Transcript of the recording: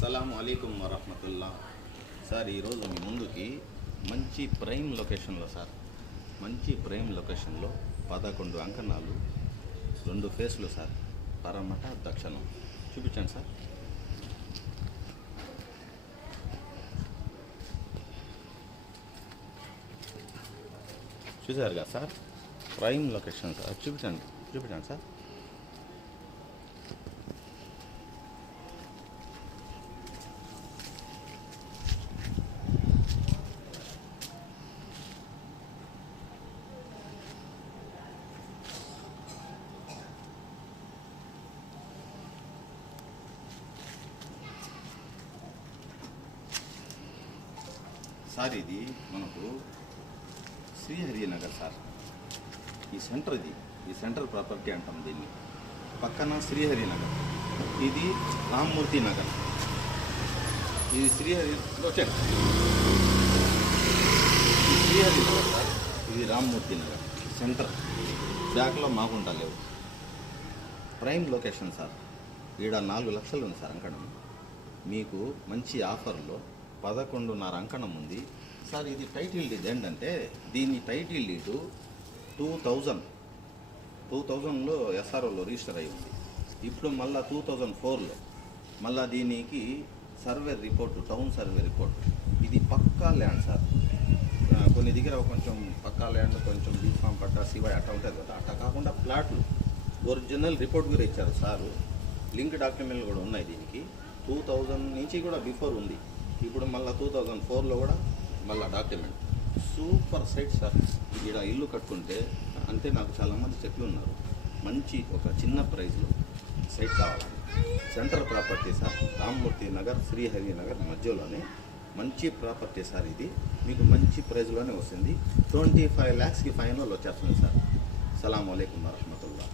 అస్సలాము అలైకుం వరహమతుల్లా. సార్ ఈరోజు మీ ముందుకి మంచి ప్రైమ్ లొకేషన్లో సార్ మంచి ప్రైమ్ లొకేషన్లో 11 అంకణాలు 2 ఫేస్లు సార్, పరమట దక్షిణం చూపించండి సార్. చూసారు కదా సార్, ప్రైమ్ లొకేషన్ సార్. చూపించండి సార్. సార్ ఇది మనకు శ్రీహరి నగర్ సార్. ఈ సెంటర్ ప్రాపర్టీ అంటాం దీన్ని. పక్కన శ్రీహరి నగర్, ఇది రామ్మూర్తి నగర్. ఇది శ్రీహరి నగర్ సార్, ఇది రామ్మూర్తి నగర్. సెంటర్ బ్యాక్లో మాగుంట లేవు. Prime location sir. ఈడ 4 లక్షలు ఉంది సార్ అంకణం. మీకు మంచి ఆఫర్లో 11.5 అంకణం ఉంది సార్. ఇది టైటిల్ డీడ్ ఏంటంటే దీని టైటిల్ డీడు 2000లో ఎస్ఆర్ఓలో రిజిస్టర్ అయి ఉంది. ఇప్పుడు మళ్ళీ 2004లో మళ్ళీ దీనికి survey report, town survey report. ఇది పక్కా ల్యాండ్ సార్. కొన్ని దగ్గర కొంచెం పక్కా ల్యాండ్, కొంచెం బీఫామ్ పట్టా, సివై అట్లా ఉంటుంది కదా. అట్లా కాకుండా ప్లాట్లు ఒరిజినల్ రిపోర్ట్ కూడా ఇచ్చారు సారు. లింక్ డాక్యుమెంట్లు కూడా ఉన్నాయి దీనికి. 2000 నుంచి కూడా బిఫోర్ ఉంది. ఇప్పుడు మళ్ళీ 2004లో కూడా మళ్ళీ డాక్యుమెంట్. Super site sir. ఇక్కడ ఇల్లు కట్టుకుంటే అంటే నాకు చాలామంది చెప్పి ఉన్నారు, మంచి ఒక చిన్న ప్రైస్లో సైట్ కావాలని. Centre property sir, Rammurthy Nagar Srihari Nagar మధ్యలోనే మంచి ప్రాపర్టీ సార్. ఇది మీకు మంచి ప్రైస్లోనే వస్తుంది. 25 lakhsకి ఫైనల్ వచ్చేస్తుంది సార్. అస్సలాము అలైకుం వరహమతుల్లాహ్.